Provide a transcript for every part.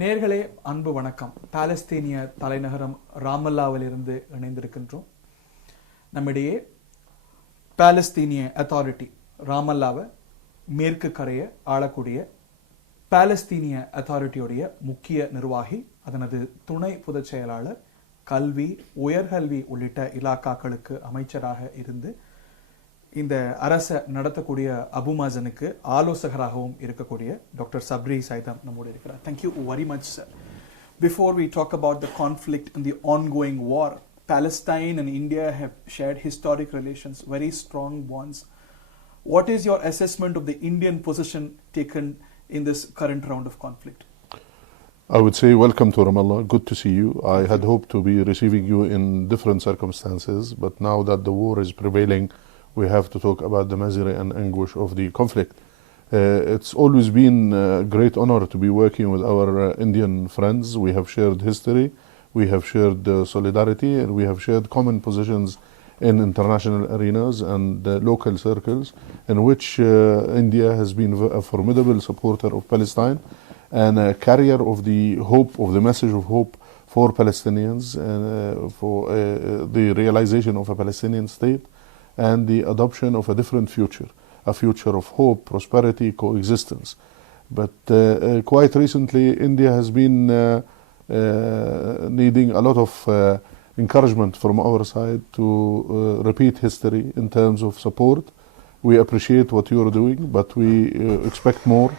நேர்களே அன்பு வணக்கம். பாலஸ்தீனிய தலைநகரம் ராமல்லாவிலிருந்து இணைந்திருக்கின்றோம். நம்மிடையே பாலஸ்தீனிய அத்தாரிட்டி ராமல்லாவை மேற்கு கரையை ஆளக்கூடிய பாலஸ்தீனிய அத்தாரிட்டியுடைய முக்கிய நிர்வாகி, அதனது துணை பொதுச் செயலாளர், கல்வி, உயர்கல்வி உள்ளிட்ட இலாக்காக்களுக்கு அமைச்சராக இருந்து இந்த அரசை நடத்தக்கூடிய அபு மாசனுக்கு ஆலோசகராகவும் இருக்கக்கூடிய டாக்டர் சப்ரி சைதம் நம்மோடு இருக்கிறார். Thank you very much, sir. Before we talk about the conflict and the ongoing war, Palestine and India have shared historic relations, very strong bonds. What is your assessment of the Indian position taken in this current round of conflict? I would say welcome to Ramallah. Good to see you. I had hoped to be receiving you in different circumstances, but now that the war is prevailing, we have to talk about the misery and anguish of the conflict. It's always been a great honor to be working with our Indian friends. We have shared history, we have shared solidarity, and we have shared common positions in international arenas and local circles in which India has been a formidable supporter of Palestine and a carrier of the hope, of the message of hope for Palestinians, for the realization of a Palestinian state and the adoption of a different future, a future of hope, prosperity, coexistence. But quite recently, India has been needing a lot of encouragement from our side to repeat history in terms of support. We appreciate what you are doing, but we expect more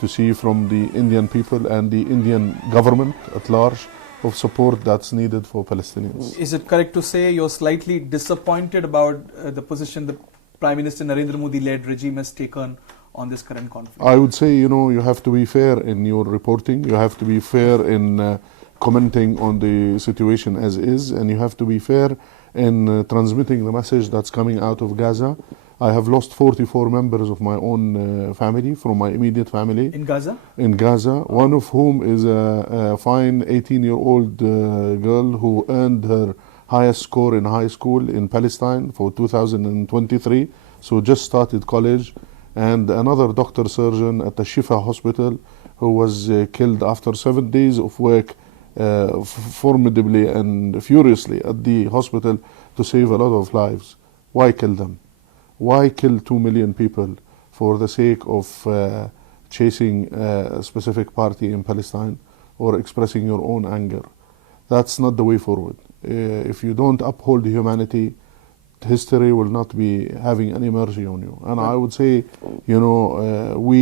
to see from the Indian people and the Indian government at large of support that's needed for Palestinians. Is it correct to say you're slightly disappointed about the position the Prime Minister Narendra Modi-led regime has taken on this current conflict? I would say, you have to be fair in your reporting. You have to be fair in commenting on the situation as is, and you have to be fair in transmitting the message that's coming out of Gaza. I have lost 44 members of my own family, from my immediate family. In Gaza? In Gaza, one of whom is a fine 18-year-old girl who earned her highest score in high school in Palestine for 2023, so just started college, and another doctor surgeon at the Shifa hospital who was killed after 7 days of work formidably and furiously at the hospital to save a lot of lives. Why kill them? Why kill 2 million people for the sake of chasing a specific party in Palestine or expressing your own anger? That's not the way forward. If you don't uphold humanity, history will not be having any mercy on you. And I would say, we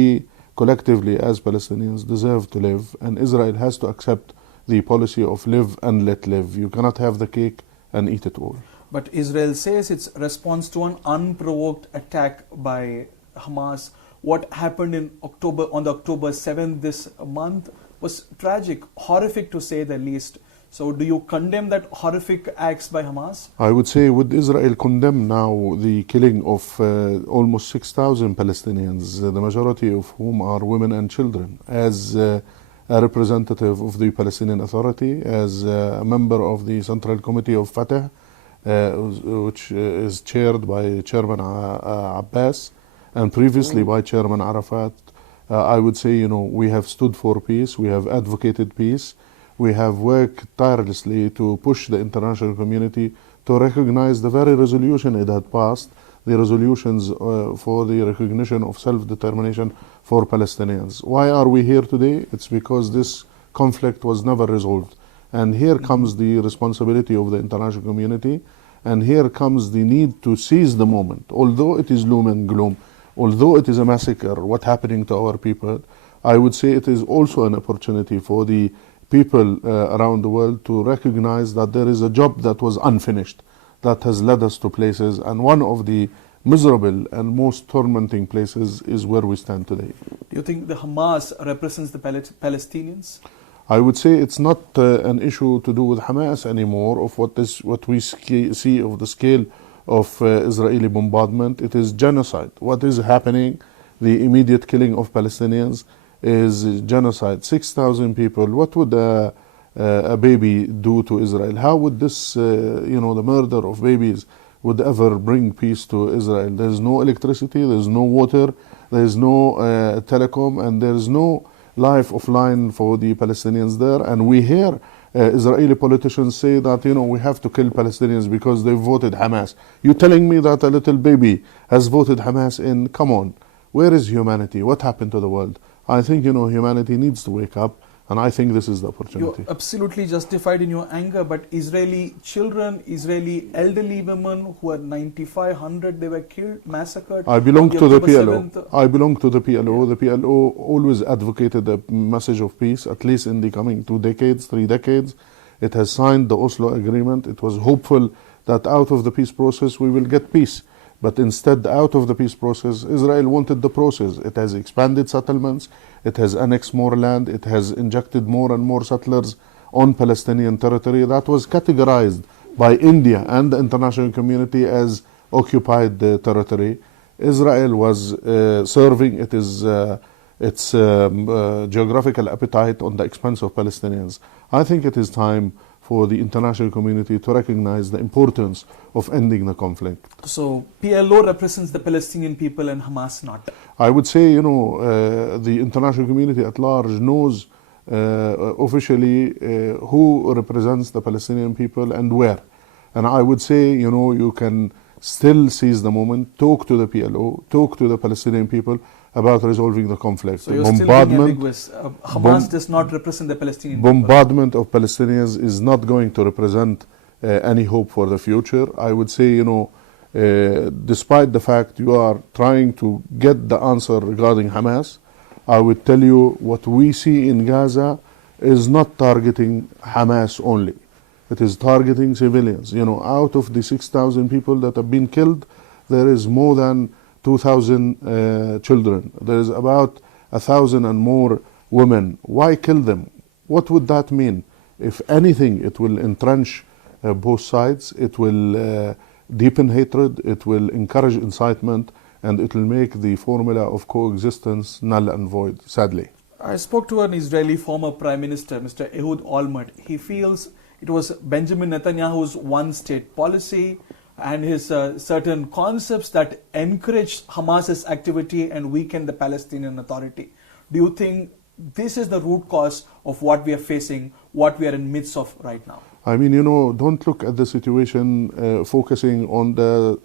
collectively as Palestinians deserve to live, and Israel has to accept the policy of live and let live. You cannot have the cake and eat it all. But Israel says its response to an unprovoked attack by Hamas, what happened on the October 7th this month, was tragic, horrific to say the least. So do you condemn that horrific acts by Hamas? I would say, would Israel condemn now the killing of almost 6,000 Palestinians, the majority of whom are women and children, as a representative of the Palestinian Authority, as a member of the Central Committee of Fatah, which is chaired by Chairman Abbas and previously by Chairman Arafat? I would say, we have stood for peace, we have advocated peace, we have worked tirelessly to push the international community to recognize the very resolution it had passed, the resolutions for the recognition of self-determination for Palestinians. Why are we here today? It's because this conflict was never resolved. And here comes the responsibility of the international community, and here comes the need to seize the moment. Although it is gloom and gloom, although it is a massacre, what's happening to our people, I would say it is also an opportunity for the people around the world to recognize that there is a job that was unfinished, that has led us to places, and one of the miserable and most tormenting places is where we stand today. Do you think the Hamas represents the Palestinians? I would say it's not an issue to do with Hamas anymore, of what we see of the scale of Israeli bombardment. It is genocide. What is happening, the immediate killing of Palestinians, is genocide. 6,000 people. What would a baby do to Israel? How would this, the murder of babies would ever bring peace to Israel? There's no electricity, there's no water, there's no telecom, and there's no life offline for the Palestinians there. And we hear Israeli politicians say that, we have to kill Palestinians because they voted Hamas. You're telling me that a little baby has voted Hamas in? Come on. Where is humanity? What happened to the world? I think, humanity needs to wake up. And I think this is the opportunity. You're absolutely justified in your anger, but Israeli children, Israeli elderly women who are 95, 100, they were killed, massacred. I belong to the PLO. 7th. I belong to the PLO. The PLO always advocated a message of peace, at least in the coming 2 decades, 3 decades. It has signed the Oslo Agreement. It was hopeful that out of the peace process we will get peace. But instead, out of the peace process, Israel wanted the process. It has expanded settlements. It has annexed more land. It has injected more and more settlers on Palestinian territory that was categorized by India and the international community as occupied territory. Israel was serving its geographical appetite on the expense of Palestinians. I think it is time for the international community to recognize the importance of ending the conflict. So PLO represents the Palestinian people and Hamas not? I would say, the international community at large knows officially who represents the Palestinian people and where. And I would say, you can still seize the moment, talk to the PLO, talk to the Palestinian people about resolving the conflict. So you're still being ambiguous. Hamas does not represent the Palestinian bombardment of Palestinians is not going to represent any hope for the future. I would say, despite the fact you are trying to get the answer regarding Hamas, I would tell you what we see in Gaza is not targeting Hamas only. It is targeting civilians. Out of the 6,000 people that have been killed, there is more than 2,000 children. There is about 1,000 and more women. Why kill them? What would that mean? If anything, it will entrench both sides. It will deepen hatred. It will encourage incitement. And it will make the formula of coexistence null and void, sadly. I spoke to an Israeli former Prime Minister, Mr. Ehud Olmert. He feels it was Benjamin Netanyahu's one-state policy and his certain concepts that encouraged Hamas's activity and weakened the Palestinian Authority. Do you think this is the root cause of what we are facing, what we are in midst of right now? I mean, don't look at the situation focusing on the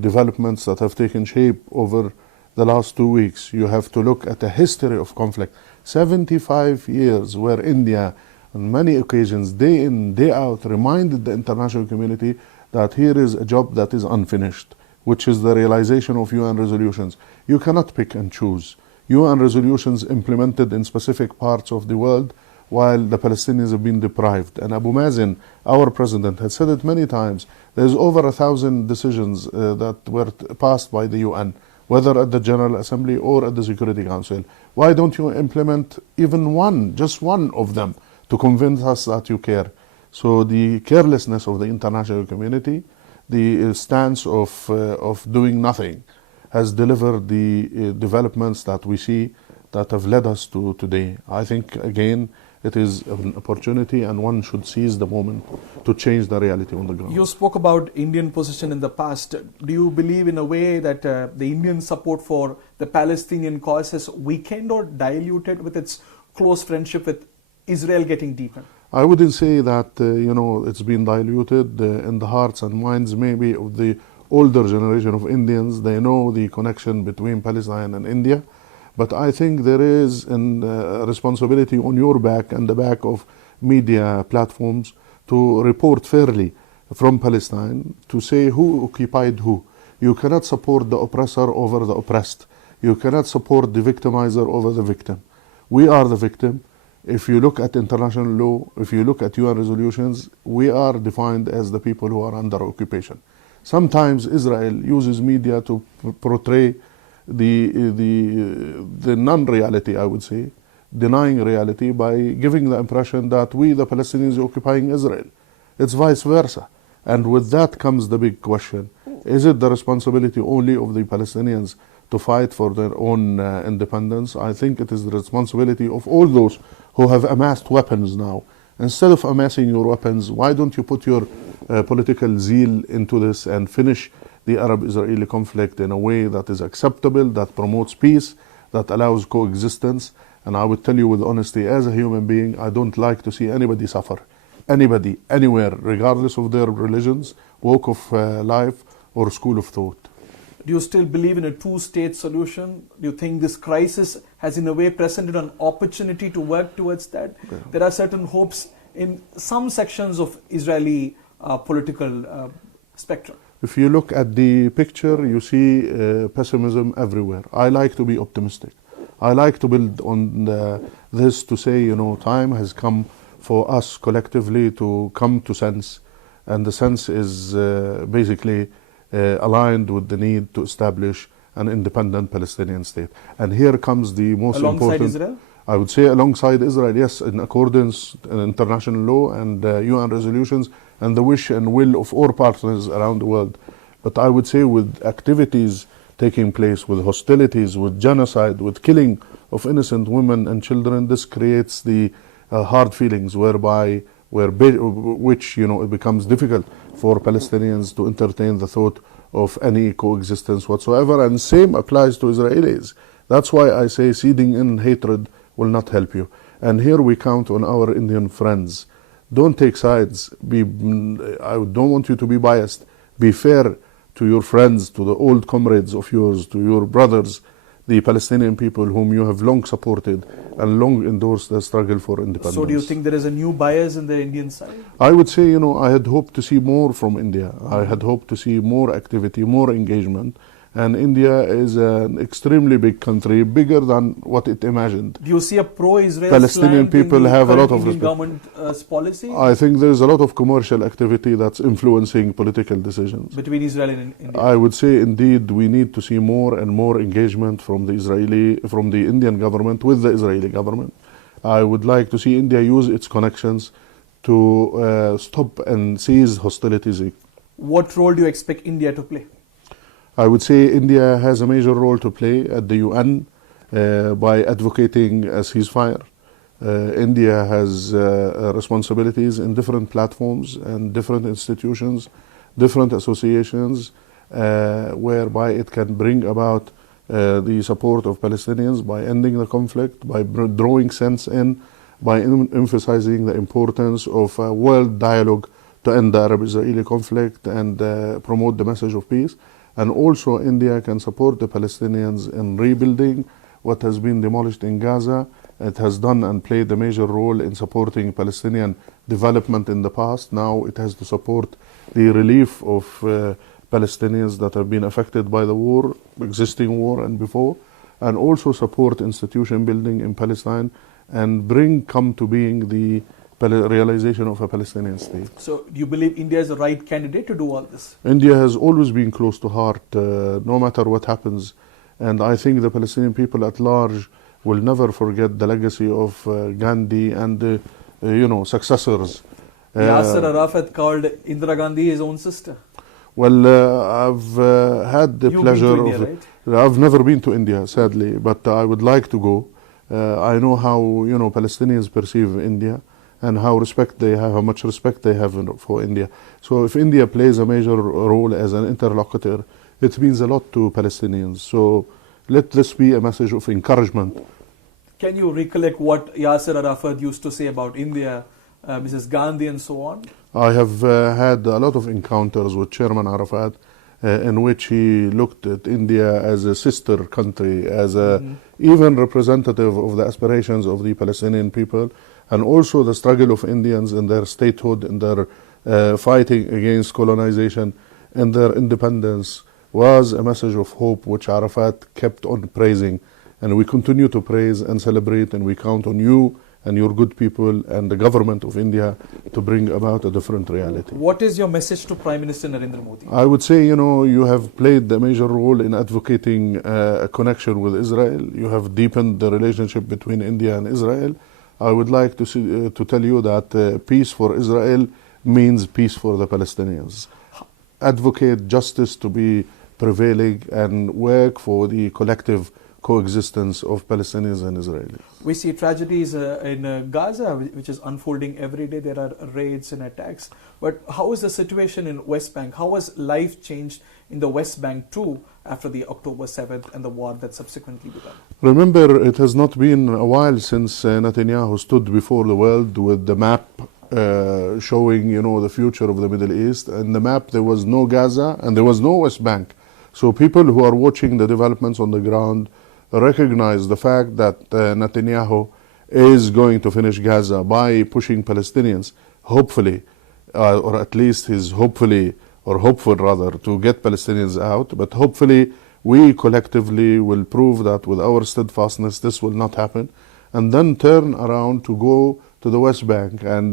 developments that have taken shape over the last 2 weeks. You have to look at the history of conflict. 75 years where India, on many occasions, day in, day out, reminded the international community that here is a job that is unfinished, which is the realization of UN resolutions. You cannot pick and choose. UN resolutions implemented in specific parts of the world while the Palestinians have been deprived. And Abu Mazen, our president, had said it many times. There's over 1,000 decisions that were passed by the UN, whether at the General Assembly or at the Security Council. Why don't you implement even one, just one of them, to convince us that you care? So the carelessness of the international community, the stance of doing nothing, has delivered the developments that we see that have led us to today. I think, again, it is an opportunity and one should seize the moment to change the reality on the ground. You spoke about Indian position in the past. Do you believe in a way that the Indian support for the Palestinian cause has weakened or diluted with its close friendship with Israel getting deepened? I wouldn't say that, it's been diluted in the hearts and minds maybe of the older generation of Indians. They know the connection between Palestine and India. But I think there is a responsibility on your back and the back of media platforms to report fairly from Palestine, to say who occupied who. You cannot support the oppressor over the oppressed. You cannot support the victimizer over the victim. We are the victim. If you look at international law, if you look at UN resolutions, we are defined as the people who are under occupation. Sometimes Israel uses media to portray the non-reality, I would say, denying reality by giving the impression that we, the Palestinians, are occupying Israel. It's vice versa. And with that comes the big question. Is it the responsibility only of the Palestinians to fight for their own independence? I think it is the responsibility of all those who have amassed weapons now. Instead of amassing your weapons, why don't you put your political zeal into this and finish the Arab-Israeli conflict in a way that is acceptable, that promotes peace, that allows coexistence, And I would tell you with honesty, as a human being, I don't like to see anybody suffer. Anybody, anywhere, regardless of their religions, walk of life, or school of thought. Do you still believe in a two-state solution? Do you think this crisis has in a way presented an opportunity to work towards that? Yeah. There are certain hopes in some sections of Israeli political spectrum. If you look at the picture, you see pessimism everywhere. I like to be optimistic. I like to build on this to say, time has come for us collectively to come to sense. And the sense is basically aligned with the need to establish an independent Palestinian state. And here comes the most Alongside important... Israel? I would say alongside Israel, yes, in accordance with international law and UN resolutions and the wish and will of all partners around the world. But I would say with activities taking place, with hostilities, with genocide, with killing of innocent women and children, this creates the hard feelings which it becomes difficult for Palestinians to entertain the thought of any coexistence whatsoever, and same applies to Israelis. That's why I say seeding in hatred will not help you. And here we count on our Indian friends. Don't take sides. I don't want you to be biased. Be fair to your friends, to the old comrades of yours, to your brothers, the Palestinian people whom you have long supported and long endorsed the struggle for independence. So do you think there is a new bias in the Indian side? I would say, I had hoped to see more from India. I had hoped to see more activity, more engagement. And India is an extremely big country, bigger than what it imagined. Do you see a pro-Israel Palestinian people have a lot of Indian respect. government's policy? I think there is a lot of commercial activity that's influencing political decisions. Between Israel and India? I would say indeed we need to see more and more engagement from the Indian government with the Israeli government. I would like to see India use its connections to stop and cease hostilities. What role do you expect India to play? I would say India has a major role to play at the UN by advocating a ceasefire. India has responsibilities in different platforms and different institutions, different associations, whereby it can bring about the support of Palestinians by ending the conflict, by drawing sense in, by emphasizing the importance of a world dialogue to end the Arab-Israeli conflict and promote the message of peace. And also India can support the Palestinians in rebuilding what has been demolished in Gaza. It has done and played a major role in supporting Palestinian development in the past. Now it has to support the relief of Palestinians that have been affected by the war, existing war and before, and also support institution building in Palestine and come to being the realization of a Palestinian state. So do you believe India is the right candidate to do all this? India has always been close to heart, no matter what happens. And I think the Palestinian people at large will never forget the legacy of Gandhi and successors. Yasser Arafat called Indira Gandhi his own sister. Well, I've had the pleasure of... India, right? I've never been to India, sadly, but I would like to go. I know how Palestinians perceive India and how much respect they have for India. So if India plays a major role as an interlocutor, it means a lot to Palestinians. So let this be a message of encouragement. Can you recollect what Yasser Arafat used to say about India, Mrs. Gandhi and so on? I have had a lot of encounters with Chairman Arafat in which he looked at India as a sister country, as a even representative of the aspirations of the Palestinian people, and also the struggle of Indians in their statehood, in their fighting against colonization, and their independence was a message of hope which Arafat kept on praising. And we continue to praise and celebrate, and we count on you and your good people and the government of India to bring about a different reality. What is your message to Prime Minister Narendra Modi? I would say, you have played a major role in advocating a connection with Israel. You have deepened the relationship between India and Israel. I would like to tell you that peace for Israel means peace for the Palestinians. Advocate justice to be prevailing and work for the collective coexistence of Palestinians and Israelis. We see tragedies in Gaza, which is unfolding every day. There are raids and attacks. But how is the situation in West Bank? How has life changed in the West Bank too after the October 7th and the war that subsequently began? Remember, it has not been a while since Netanyahu stood before the world with the map showing, the future of the Middle East. And the map, there was no Gaza and there was no West Bank. So people who are watching the developments on the ground recognize the fact that Netanyahu is going to finish Gaza by pushing Palestinians, hopefully, or at least he's hopeful rather, to get Palestinians out. But hopefully we collectively will prove that with our steadfastness this will not happen, and then turn around to go to the West Bank and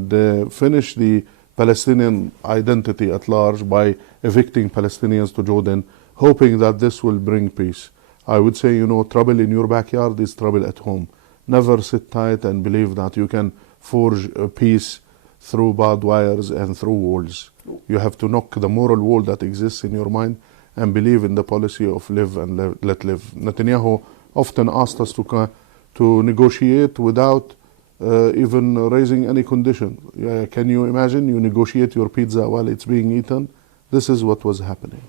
finish the Palestinian identity at large by evicting Palestinians to Jordan, hoping that this will bring peace. I would say, trouble in your backyard is trouble at home. Never sit tight and believe that you can forge a peace through barbed wires and through walls. You have to knock the moral wall that exists in your mind and believe in the policy of live and let live. Netanyahu often asked us to negotiate without even raising any condition. Can you imagine? You negotiate your pizza while it's being eaten? This is what was happening.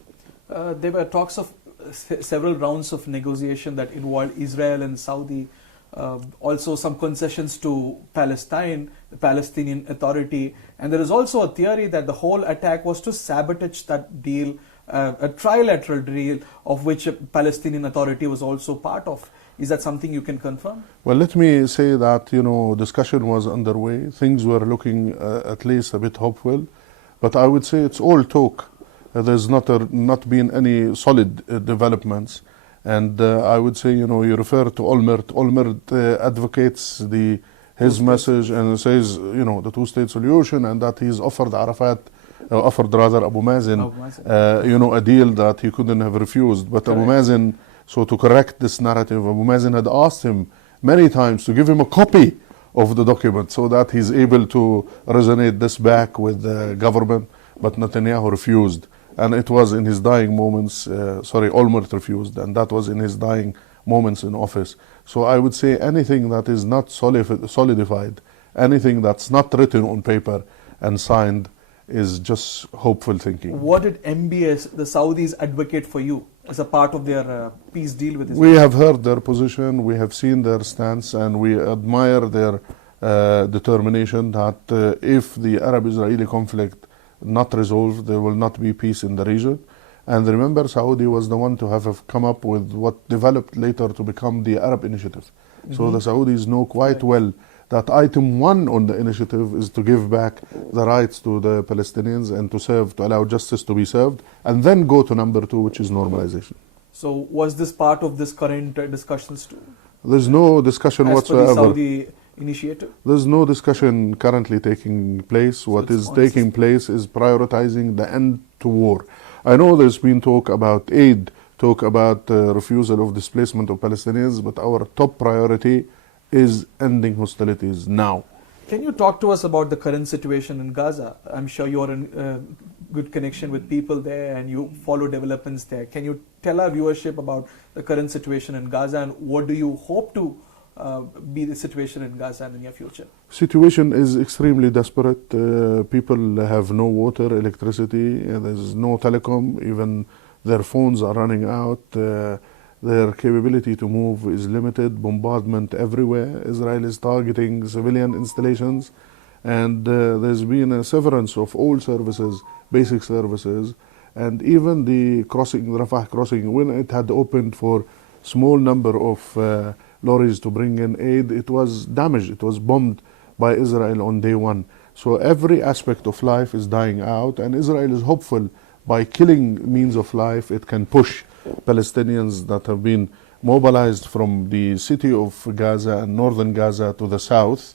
There were talks of several rounds of negotiation that involved Israel and Saudi, also some concessions to Palestine, the Palestinian Authority, and there is also a theory that the whole attack was to sabotage that deal, a trilateral deal of which a Palestinian Authority was also part of. Is that something you can confirm? Well, let me say that, discussion was underway. Things were looking at least a bit hopeful, but I would say it's all talk. There's not been any solid developments. And I would say, you refer to Olmert. Olmert advocates his message and says, the two-state solution, and that he's offered Abu Mazen, a deal that he couldn't have refused. But Correct. Abu Mazen, so to correct this narrative, Abu Mazen had asked him many times to give him a copy of the document so that he's able to resonate this back with the government. But Netanyahu refused. And it was in his dying moments, Olmert refused, and that was in his dying moments in office. So I would say anything that is not solidified, anything that's not written on paper and signed is just hopeful thinking. What did MBS, the Saudis, advocate for you as a part of their peace deal with Israel? We have heard their position, we have seen their stance, and we admire their determination that if the Arab-Israeli conflict not resolved, there will not be peace in the region. And remember, Saudi was the one to have come up with what developed later to become the Arab Initiative. Mm-hmm. So the Saudis know quite well that item 1 on the initiative is to give back the rights to the Palestinians and to allow justice to be served, and then go to number 2, which is normalization. So was this part of this current discussions too? There's no discussion whatsoever. As per the Saudi initiative? There's no discussion currently taking place. What is taking place is prioritizing the end to war. I know there's been talk about aid, talk about refusal of displacement of Palestinians, but our top priority is ending hostilities now. Can you talk to us about the current situation in Gaza? I'm sure you're in good connection with people there and you follow developments there. Can you tell our viewership about the current situation in Gaza and what do you hope to be the situation in Gaza in the near future? Situation is extremely desperate. People have no water, electricity, there's no telecom, even their phones are running out. Their capability to move is limited, bombardment everywhere. Israel is targeting civilian installations, and there's been a severance of all services, basic services, and even the Rafah crossing, when it had opened for small number of lorries to bring in aid, it was damaged, it was bombed by Israel on day 1. So every aspect of life is dying out, and Israel is hopeful by killing means of life, it can push Palestinians that have been mobilized from the city of Gaza and northern Gaza to the south.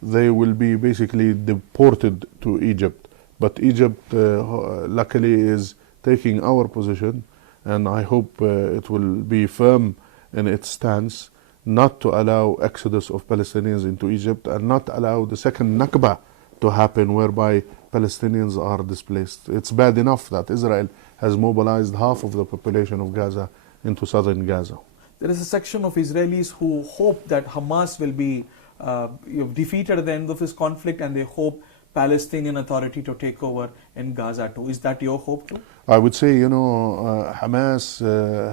They will be basically deported to Egypt. But Egypt, luckily, is taking our position, and I hope it will be firm in its stance not to allow exodus of Palestinians into Egypt and not allow the second Nakba to happen whereby Palestinians are displaced. It's bad enough that Israel has mobilized half of the population of Gaza into southern Gaza. there is a section of Israelis who hope that Hamas will be defeated at the end of this conflict, and they hope Palestinian Authority to take over in Gaza too. Is that your hope too? I would say, Hamas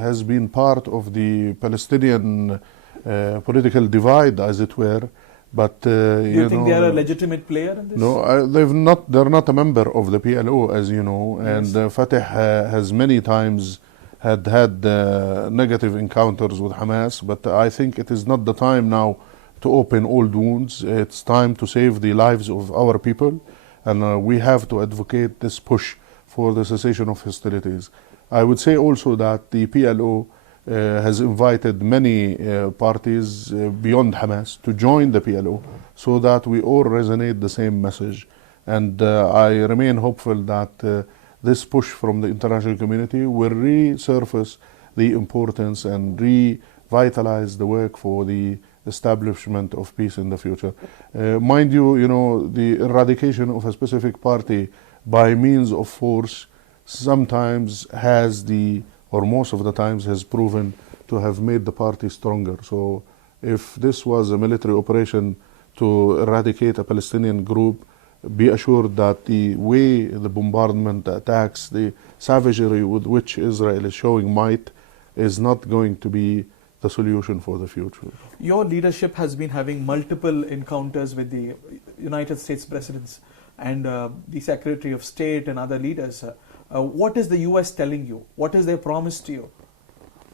has been part of the Palestinian political divide, as it were. But do you think they are a legitimate player in this? No, they're not a member of the PLO, as you know. Yes. And Fatah has many times had negative encounters with Hamas. But I think it is not the time now to open old wounds. It's time to save the lives of our people, and we have to advocate this push for the cessation of hostilities. I would say also that the PLO has invited many parties beyond Hamas to join the PLO, so that we all resonate the same message. And I remain hopeful that this push from the international community will resurface the importance and revitalize the work for the establishment of peace in the future. Mind you, the eradication of a specific party by means of force sometimes or most of the times has proven to have made the party stronger. So if this was a military operation to eradicate a Palestinian group, be assured that the way the bombardment attacks, the savagery with which Israel is showing might, is not going to be the solution for the future. Your leadership has been having multiple encounters with the United States presidents and the Secretary of State and other leaders. What is the US telling you? What is their promise to you?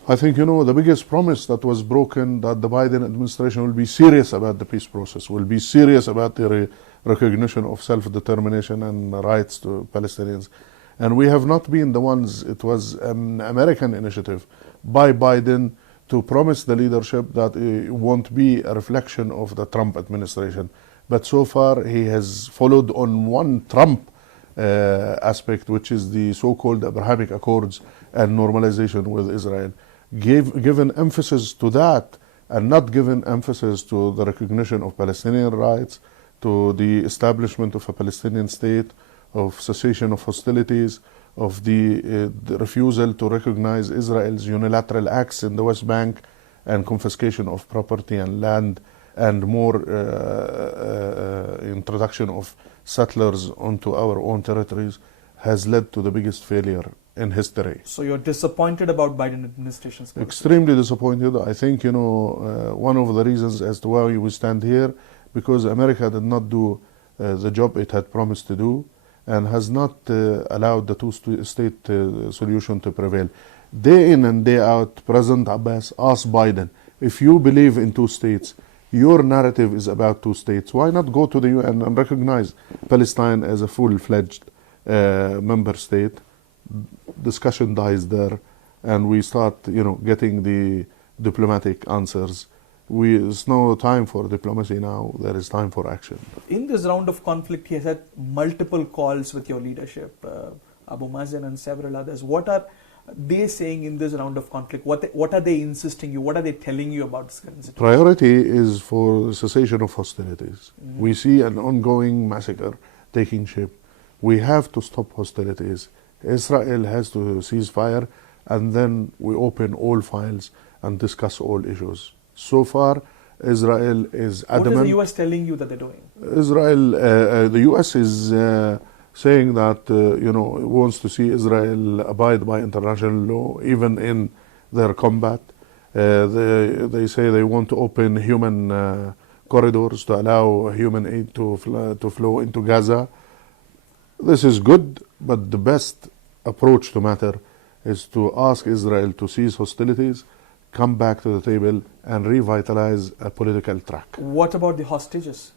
I think, the biggest promise that was broken, that the Biden administration will be serious about the peace process, will be serious about the recognition of self-determination and rights to Palestinians. And we have not been the ones. It was an American initiative by Biden to promise the leadership that it won't be a reflection of the Trump administration. But so far, he has followed on one Trump aspect, which is the so-called Abrahamic Accords and normalization with Israel. Given emphasis to that, and not given emphasis to the recognition of Palestinian rights, to the establishment of a Palestinian state, of cessation of hostilities, of the refusal to recognize Israel's unilateral acts in the West Bank and confiscation of property and land, and more introduction of settlers onto our own territories, has led to the biggest failure in history. So you're disappointed about Biden administration's policy? Extremely disappointed. I think, one of the reasons as to why we stand here, because America did not do the job it had promised to do, and has not allowed the two-state solution to prevail. Day in and day out, President Abbas asked Biden, if you believe in two states, your narrative is about two states, why not go to the UN and recognize Palestine as a full-fledged member state? Discussion dies there, and we start, getting the diplomatic answers. It's no time for diplomacy now. There is time for action. In this round of conflict, he has had multiple calls with your leadership, Abu Mazen and several others. What are they saying in this round of conflict? What are they insisting you? What are they telling you about this current situation? Priority is for cessation of hostilities. Mm-hmm. We see an ongoing massacre taking shape. We have to stop hostilities. Israel has to cease fire, and then we open all files and discuss all issues. So far, Israel is adamant. What is the US telling you that they're doing? The US is saying that, it wants to see Israel abide by international law, even in their combat. They say they want to open human corridors to allow human aid to flow into Gaza. This is good, but the best approach to matter is to ask Israel to cease hostilities, come back to the table, and revitalize a political track. What about the hostages?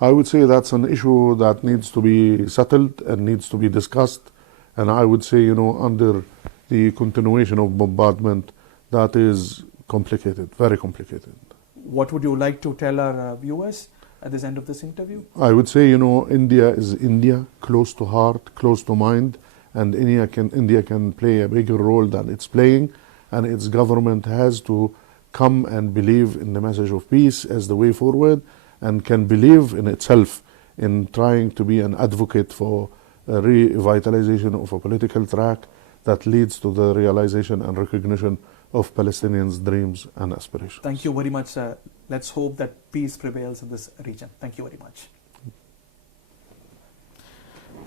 I would say that's an issue that needs to be settled and needs to be discussed. And I would say, under the continuation of bombardment, that is complicated, very complicated. What would you like to tell our viewers at this end of this interview? I would say, India is India, close to heart, close to mind, and India can play a bigger role than it's playing. And its government has to come and believe in the message of peace as the way forward, and can believe in itself in trying to be an advocate for a revitalization of a political track that leads to the realization and recognition of Palestinians' dreams and aspirations. Thank you very much, sir. Let's hope that peace prevails in this region. Thank you very much.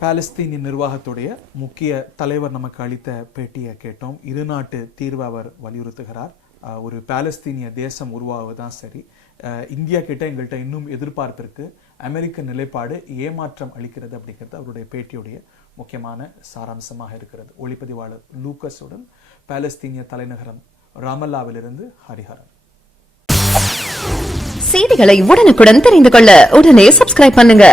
பாலஸ்தீனிய நிர்வாகத்துடைய முக்கிய தலைவர் நமக்கு அளித்த பேட்டியை கேட்டோம். இருநாட்டு தீர்வு அவர் வலியுறுத்துகிறார். ஒரு பாலஸ்தீனிய தேசம் உருவாவதுதான் சரி. இந்தியா கிட்ட எங்கள்கிட்ட இன்னும் எதிர்பார்ப்பு இருக்கு. அமெரிக்க நிலைப்பாடு ஏமாற்றம் அளிக்கிறது அப்படிங்கிறது அவருடைய பேட்டியுடைய முக்கியமான சாராம்சமாக இருக்கிறது. ஒளிப்பதிவாளர் லூக்கஸுடன் பாலஸ்தீனிய தலைநகரம் ராமல்லாவிலிருந்து ஹரிஹரன். செய்திகளை உடனுக்குடன் தெரிந்து கொள்ள உடனே சப்ஸ்கிரைப் பண்ணுங்க.